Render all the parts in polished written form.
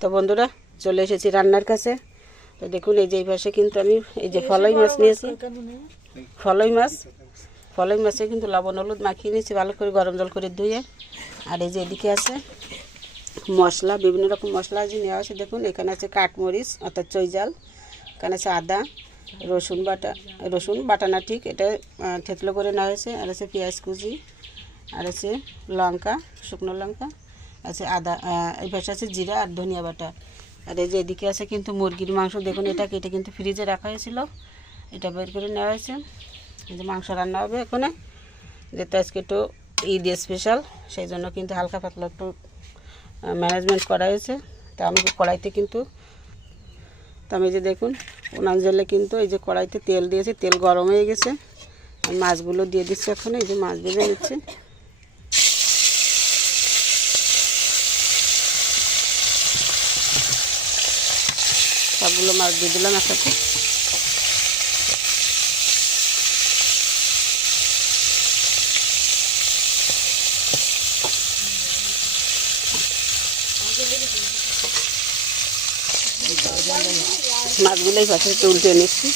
তো বন্ধুরা চলে এসেছি রান্নার কাছে। তো দেখুন এই যে এই পাশে কিন্তু আমি এই যে ফলই মাছ নিয়েছি। ফলই মাছে কিন্তু লবণ হলুদ মাখিয়ে নিয়েছি ভালো করে গরম জল করে ধুয়ে। আর এই যে এদিকে আছে মশলা, বিভিন্ন রকম মশলা যে নেওয়া আছে। দেখুন এখানে আছে কাঠমরিচ অর্থাৎ চৈজাল, এখানে আছে আদা, রসুন বাটা না ঠিক, এটা থেতলো করে নেওয়া হয়েছে। আর আছে পেঁয়াজ কুচি, আর আছে লঙ্কা, শুকনো লঙ্কা, আছে আদা, এই পাশে আছে জিরা আর ধনিয়া বাটা। আর এই যে এদিকে আছে কিন্তু মুরগির মাংস। দেখুন এটা কিন্তু ফ্রিজে রাখা হয়েছিল, এটা বের করে নেওয়া হয়েছে। এই যে মাংস রান্না হবে এখানে, যেহেতু আজকে একটু ঈদ স্পেশাল, সেই জন্য কিন্তু হালকা পাতলা একটু ম্যানেজমেন্ট করা হয়েছে। তা আমি কড়াইতে কিন্তু আমি যে দেখুন উনান জেলে কিন্তু এই যে কড়াইতে তেল দিয়েছি, তেল গরম হয়ে গেছে। আমি মাছগুলো দিয়ে দিচ্ছি এখন, এই যে মাছ ভেজে নিচ্ছি। সবগুলো মাছ দিয়ে দিলাম একসাথে। মাছগুলোই পাশে একটু উল্টে নিচ্ছি।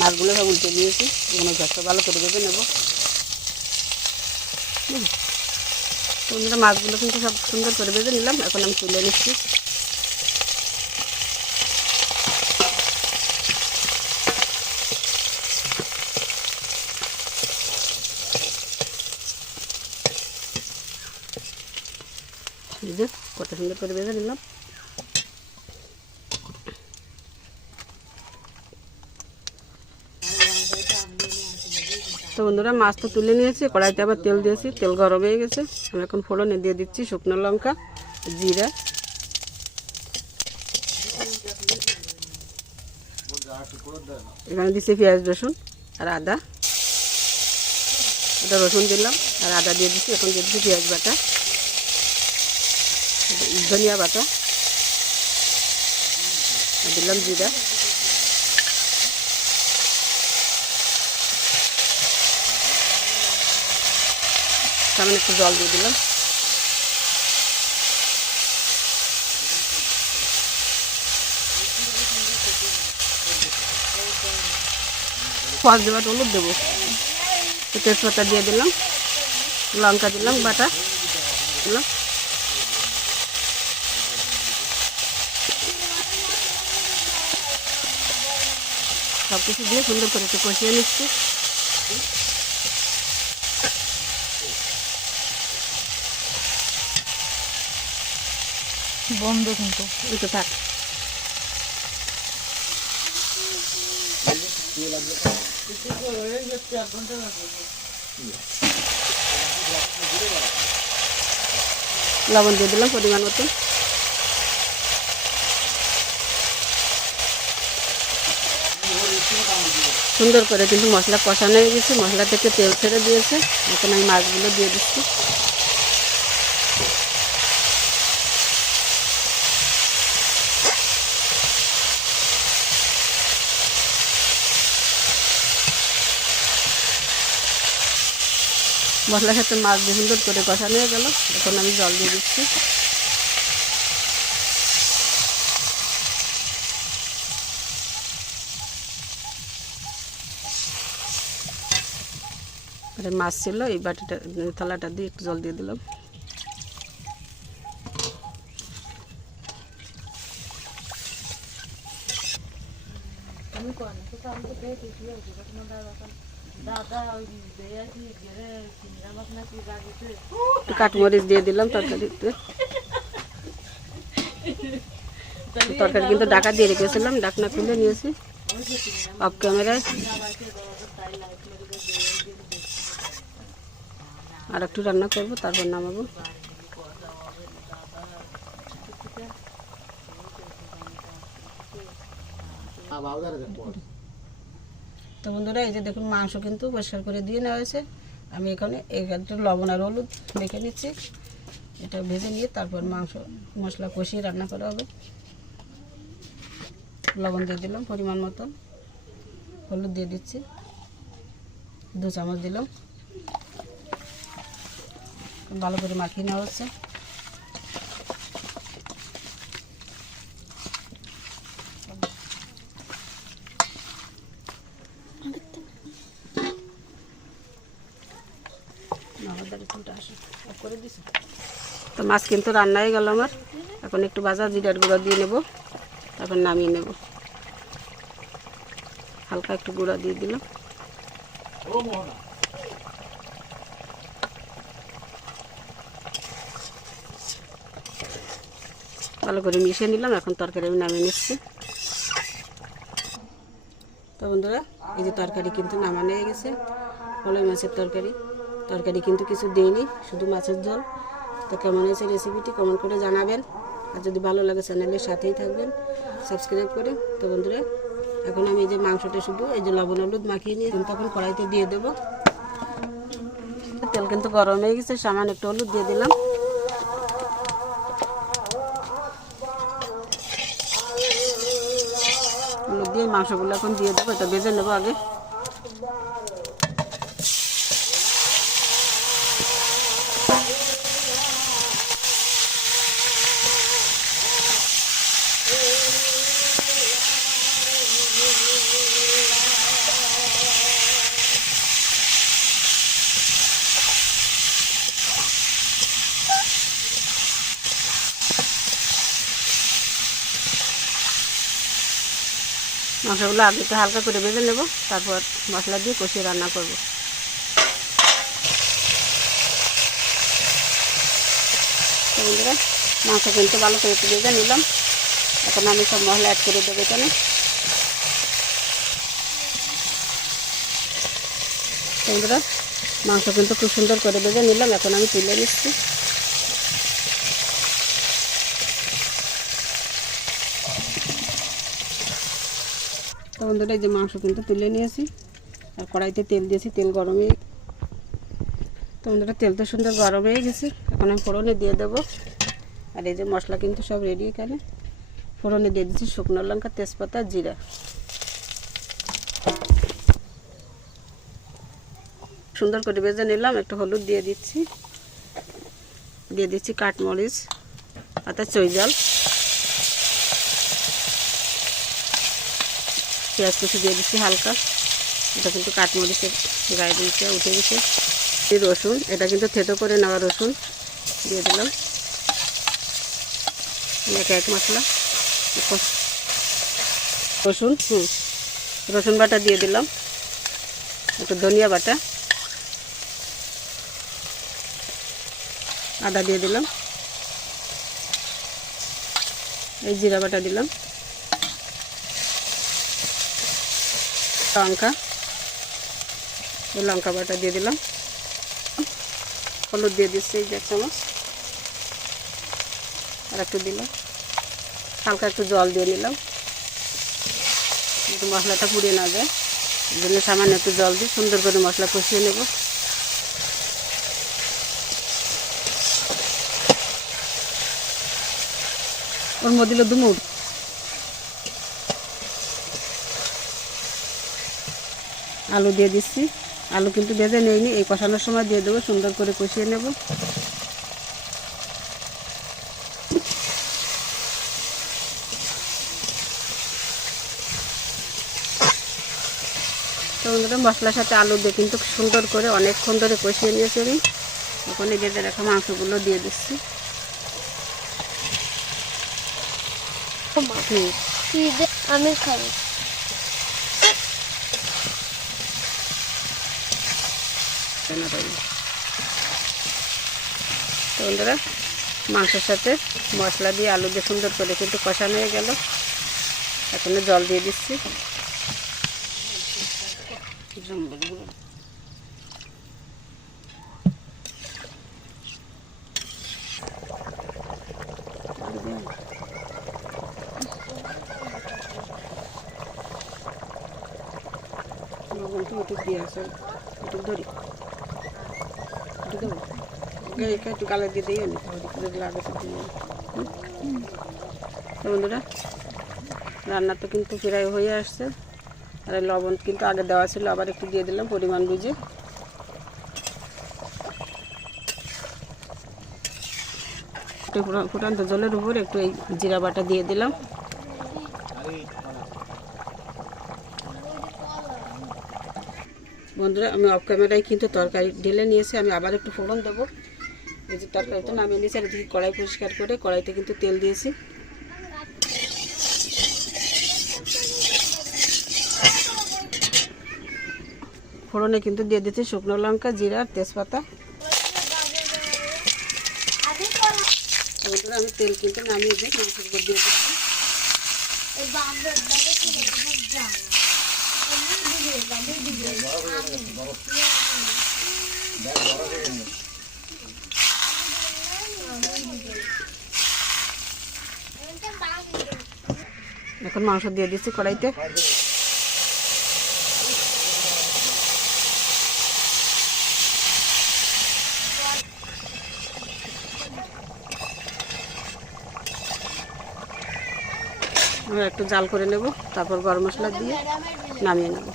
মাছগুলো সব উল্টে দিয়েছি, কোনো গাছটা ভালো করে ভেজে নেব। মাছগুলো কিন্তু সব সুন্দর করে ভেজে নিলাম, এখন আমি তুলে নিচ্ছি। কত সুন্দর করে ভেজে নিলাম। তো বন্ধুরা মাছ তো তুলে নিয়েছি, কড়াইতে আবার তেল দিয়েছি, তেল গরম হয়ে গেছে। আমি এখন ফোড়নে দিয়ে দিচ্ছি শুকনো লঙ্কা, জিরা, এখানে দিচ্ছি পেঁয়াজ রসুন আর আদা। এটা রসুন দিলাম আর আদা দিয়ে দিচ্ছি। এখন দিয়ে দিচ্ছি পেঁয়াজ বাটা, ধনিয়া বাটা, দিলাম জিরা, সামনে একটু জল দিয়ে দিলাম। ফল দেওয়া হলুদ দেবো, তেজপাতা দিয়ে দিলাম, লঙ্কা দিলাম বাটা দিলাম। সব কিছু দিয়ে সুন্দর করে একটু কষিয়ে নিচ্ছি। বন্ধ কিন্তু একটু থাক। লবণ দিয়ে দিলাম পরিমাণ মতো। সুন্দর করে কিন্তু মশলা কষানো হয়ে গেছে, মশলা থেকে তেল ছেড়ে দিয়েছে। এখন আমি মাছগুলো দিয়ে দিচ্ছি। মশলার সাথে মাছ দিয়ে সুন্দর করে কষানো হয়ে গেল। এখন আমি জল দিয়ে দিচ্ছি। মাছ ছিল এই বাটিটা থালাটা দিয়ে একটু জল দিয়ে দিলাম। কাঠমরিচ দিয়ে দিলাম তরকারিতে। তরকারি কিন্তু ঢাকা দিয়ে রেখেছিলাম, ঢাকনা খুলে নিয়েছি অফ ক্যামেরায়। আর একটু রান্না করবো, তারপর নামাবো। তো বন্ধুরা এই যে দেখুন মাংস কিন্তু পরিষ্কার করে দিয়ে নেওয়া হয়েছে। আমি এখানে একটু লবণ আর হলুদ মেখে নিচ্ছি। এটা ভেজে নিয়ে তারপর মাংস মশলা কষিয়ে রান্না করা হবে। লবণ দিয়ে দিলাম পরিমাণ মতন, হলুদ দিয়ে দিচ্ছি 2 চামচ দিলাম। ভালো করে মাখিয়ে নেওয়া হচ্ছে। তো মাছ কিন্তু রান্না হয়ে গেল আমার। এখন একটু ভাজা জিরার গুঁড়া দিয়ে নেব, তারপর নামিয়ে নেব। হালকা একটু গুঁড়া দিয়ে দিলাম। ভালো করে মিশিয়ে নিলাম। এখন তরকারি আমি নামিয়ে নিচ্ছি। তো বন্ধুরা, এই যে তরকারি কিন্তু নামানো হয়ে গেছে। কলাই মাছের তরকারি কিন্তু কিছু দিইনি, শুধু মাছের ঝোল। তো কেমন হয়েছে রেসিপিটি কমেন্ট করে জানাবেন। আর যদি ভালো লাগে চ্যানেলের সাথেই থাকবেন, সাবস্ক্রাইব করে। তো বন্ধুরা, এখন আমি এই যে মাংসটা শুধু এই যে লবণ হলুদ মাখিয়ে নিয়ে তখন কড়াইতে দিয়ে দেবো। তেল কিন্তু গরম হয়ে গেছে, সামান্য একটু হলুদ দিয়ে দিলাম। হলুদ দিয়ে মাংসগুলো এখন দিয়ে দেবো। এটা ভেজে নেবো আগে। মাংসগুলো আগে একটু হালকা করে ভেজে নেব, তারপর মশলা দিয়ে কষিয়ে রান্না করব। বন্ধুরা, মাংস কিন্তু ভালো করে একটু ভেজে নিলাম। এখন আমি সব মশলা অ্যাড করে দেবো এখানে। বন্ধুরা, মাংস কিন্তু খুব সুন্দর করে ভেজে নিলাম। এখন আমি তুলে নিচ্ছি। তো বন্ধুরা, এই যে মাংস কিন্তু তুলে নিয়েছি আর কড়াইতে তেল দিয়েছি, তেল গরমে। তো বন্ধুরা, তেল তো সুন্দর গরম হয়ে গেছে। এখন আমি ফোড়নে দিয়ে দেবো। আর এই যে মশলা কিন্তু সব রেডি। এখানে ফোড়নে দিয়ে দিচ্ছি শুকনো লঙ্কা, তেজপাতা, জিরা। সুন্দর করে ভেজে নিলাম। একটু হলুদ দিয়ে দিচ্ছি কাঠমরিচ, অর্থাৎ চৈজাল, পেঁয়াজ কুচি দিয়ে দিচ্ছি হালকা। এটা কিন্তু কাঠমরিচের গায়ে দিয়েছে, উঠে গেছে। রসুন, এটা কিন্তু থেতো করে নেওয়া রসুন দিয়ে দিলাম। এক মশলা রসুন বাটা দিয়ে দিলাম। একটু ধনিয়া বাটা, আদা দিয়ে দিলাম। এই জিরা বাটা দিলাম। লঙ্কা বাটা দিয়ে দিলাম। হলুদ দিয়ে দিচ্ছি এই যে 1 চামচ। আর একটু দিলাম, হালকা একটু জল দিয়ে নিলাম, একটু মশলাটা পুড়িয়ে না যায়। এই জন্য সামান্য একটু জল দিয়ে সুন্দর করে মশলা কষিয়ে নেব। ওর মধ্যে দিল দুমুট। আলু দিয়ে দিচ্ছি। আলু কিন্তু ভেজে নেইনি, এই কষানোর সময় দিয়ে দেবো। সুন্দর করে কষিয়ে নেব। তো বন্ধুরা, মশলার সাথে আলু দিয়ে কিন্তু সুন্দর করে অনেকক্ষণ ধরে কষিয়ে নিয়েছি আমি। এখন এই ভেজে রাখা মাংসগুলো দিয়ে দিচ্ছি। আমি খাবো। তো বন্ধুরা, মাংসের সাথে মশলা দিয়ে আলু দিয়ে সুন্দর করে কিন্তু কষানো হয়ে গেল। এখন জল দিয়ে দিচ্ছি। দিয়ে আসো, একটু ধরি, একটু দেবো, একটু কালার দিয়ে দিই আমি লাগে। বন্ধুরা, রান্না তো কিন্তু প্রায় হয়ে আসছে। আর এই লবণ কিন্তু আগে দেওয়া ছিল, আবার একটু দিয়ে দিলাম পরিমাণ বুঝে। একটু ফুটান্ত জলের উপর একটু এই জিরা বাটা দিয়ে দিলাম। বন্ধুরা, আমি অফ ক্যামেরায় কিন্তু তরকারি ঢেলে নিয়েছি। আমি আবার একটু ফোড়ন দেবো। এই যে তরকারিটা নামিয়ে নিয়েছি, আর এদিকে কড়াই পরিষ্কার করে কড়াইতে কিন্তু তেল দিয়েছি। ফোড়নে কিন্তু দিয়ে দিচ্ছি শুকনো লঙ্কা, জিরা আর তেজপাতা। বন্ধুরা, আমি তেল কিন্তু নামিয়ে দিয়ে মাংসের উপর দিয়ে দিচ্ছি। এখন মাংস দিয়ে দিচ্ছি কড়াইতে। একটু জাল করে নেব, তারপর গরম মশলা দিয়ে নামিয়ে নেব।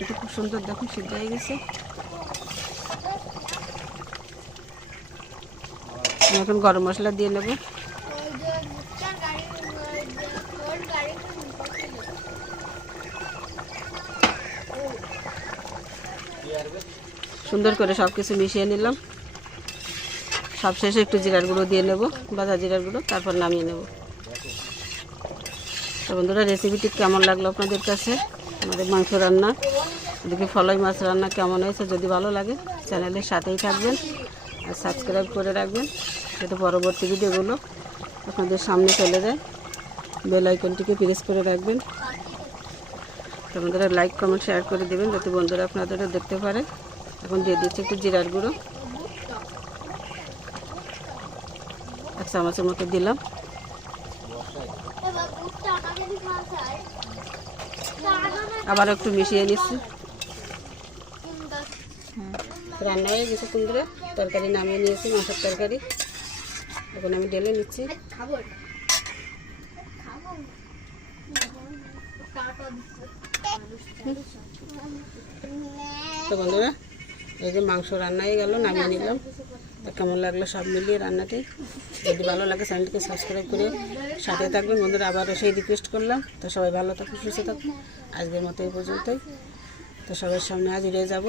এটা খুব সুন্দর, দেখুন সিদ্ধ হয়ে গেছে। এখন গরম মশলা দিয়ে নেব। সুন্দর করে সব কিছু মিশিয়ে নিলাম। সব শেষে একটু জিরার গুঁড়ো দিয়ে নেব, ভাজা জিরার গুঁড়ো, তারপর নামিয়ে নেব। তো বন্ধুরা, রেসিপিটি কেমন লাগলো আপনাদের কাছে? আমাদের মাংস রান্না, এদিকে ফলাই মাছ রান্না কেমন হয়েছে? যদি ভালো লাগে চ্যানেলের সাথেই থাকবেন আর সাবস্ক্রাইব করে রাখবেন, যাতে পরবর্তী ভিডিওগুলো আপনাদের সামনে চলে যায়। বেল আইকনটিকে প্রেস করে রাখবেন। তো বন্ধুরা, লাইক কমেন্ট শেয়ার করে দেবেন, যাতে বন্ধুরা আপনাদেরও দেখতে পারে। এখন দিয়ে দিচ্ছি একটু জিরার গুঁড়ো, 1 চামচের মতো দিলাম। আবার একটু মিশিয়ে নিচ্ছি। রান্না হয়ে গেছে বন্ধুরা, তরকারি নামিয়ে নিয়েছি, মাছের তরকারি। এখন আমি ঢেলে নিচ্ছি। তো বন্ধুরা, এই যে মাংস রান্না হয়ে গেল, নামিয়ে নিলাম। তো কেমন লাগলো সব মিলিয়ে রান্নাটি? যদি ভালো লাগে চ্যানেলটিকে সাবস্ক্রাইব করে সাথে থাকবেন বন্ধুরা। আবারও সেই রিকোয়েস্ট করলাম। তো সবাই ভালো থাকুন, সুস্থ থাকুন। আজকের মতো এই পর্যন্তই। তো সবার সামনে হাজির হয়ে যাব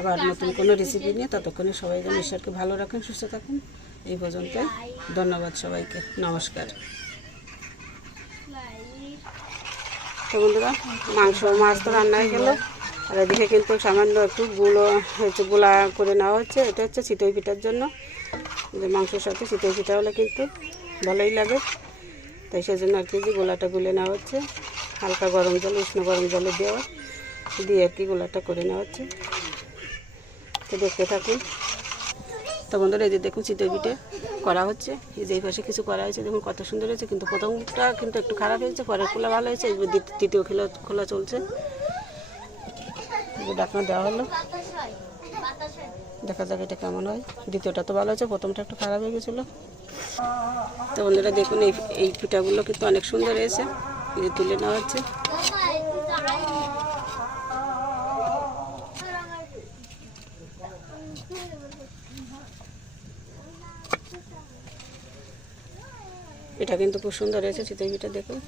আবার নতুন কোনো রেসিপি নিয়ে। ততক্ষণে সবাই যেন ঈশ্বরকে ভালো রাখেন, সুস্থ থাকুন। এই পর্যন্তই। ধন্যবাদ সবাইকে। নমস্কার। তো বন্ধুরা, মাছ তো রান্না হয়ে গেল। আর এদিকে কিন্তু সামান্য একটু গুঁড়া করে নেওয়া হচ্ছে। এটা হচ্ছে চিতই পিঠার জন্য। যে মাংসের সাথে চিতই পিঠা হলে কিন্তু ভালোই লাগে, তাই সেজন্য আর কি যে গোলাটা গুলে নেওয়া হচ্ছে। হালকা গরম জল, উষ্ণ গরম জলে দিয়ে আর কি গোলাটা করে নেওয়া হচ্ছে। তো দেখতে থাকুন। তো বন্ধুরা, এই যে দেখুন চিতই পিঠে করা হচ্ছে। এই যে এই পাশে কিছু করা হয়েছে, দেখুন কত সুন্দর হয়েছে। কিন্তু প্রথমটা কিন্তু একটু খারাপ হয়েছে, পরের খোলা ভালো হয়েছে। এই দ্বিতীয় খোলা চলছে। ঢাকনা দেওয়া হলো, দেখা যাক এটা কেমন হয়। দ্বিতীয়টা তো ভালো হয়েছে, প্রথমটা একটু খারাপ হয়ে গেছিলো। তো বন্ধুরা দেখুন, এই পিঠাগুলো কিন্তু অনেক সুন্দর হয়েছে। এই যে তুলে নেওয়া হচ্ছে। এটা কিন্তু খুব সুন্দর হয়েছে চিতই পিঠা, দেখুন।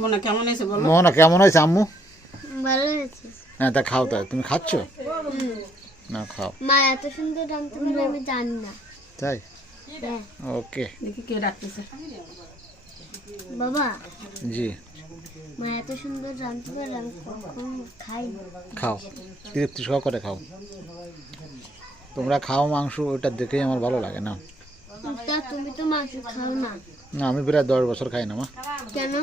মোনা কেমন হয়েছে বলো? মোহনা কেমন হয়েছে আম্মু? ভালো হয়েছে। হ্যাঁ, তা খাও। তাই তুমি খাচ্ছ না? খাও। মা এত সুন্দর রান্না করে আমি জানি না। তাই? হ্যাঁ। ওকে। দেখি কে ডাকতেছে। বাবা, জি। মা এত সুন্দর রান্না করে আমি কখনো খাইনি। খাও, তৃপ্তি সহকারে খাও। তোমরা খাও মাংস, ওইটা দেখেই আমার ভালো লাগে না। তা তুমি তো মাংস খাও না। না, আমি প্রায় 10 বছর খাই না মা। কেন?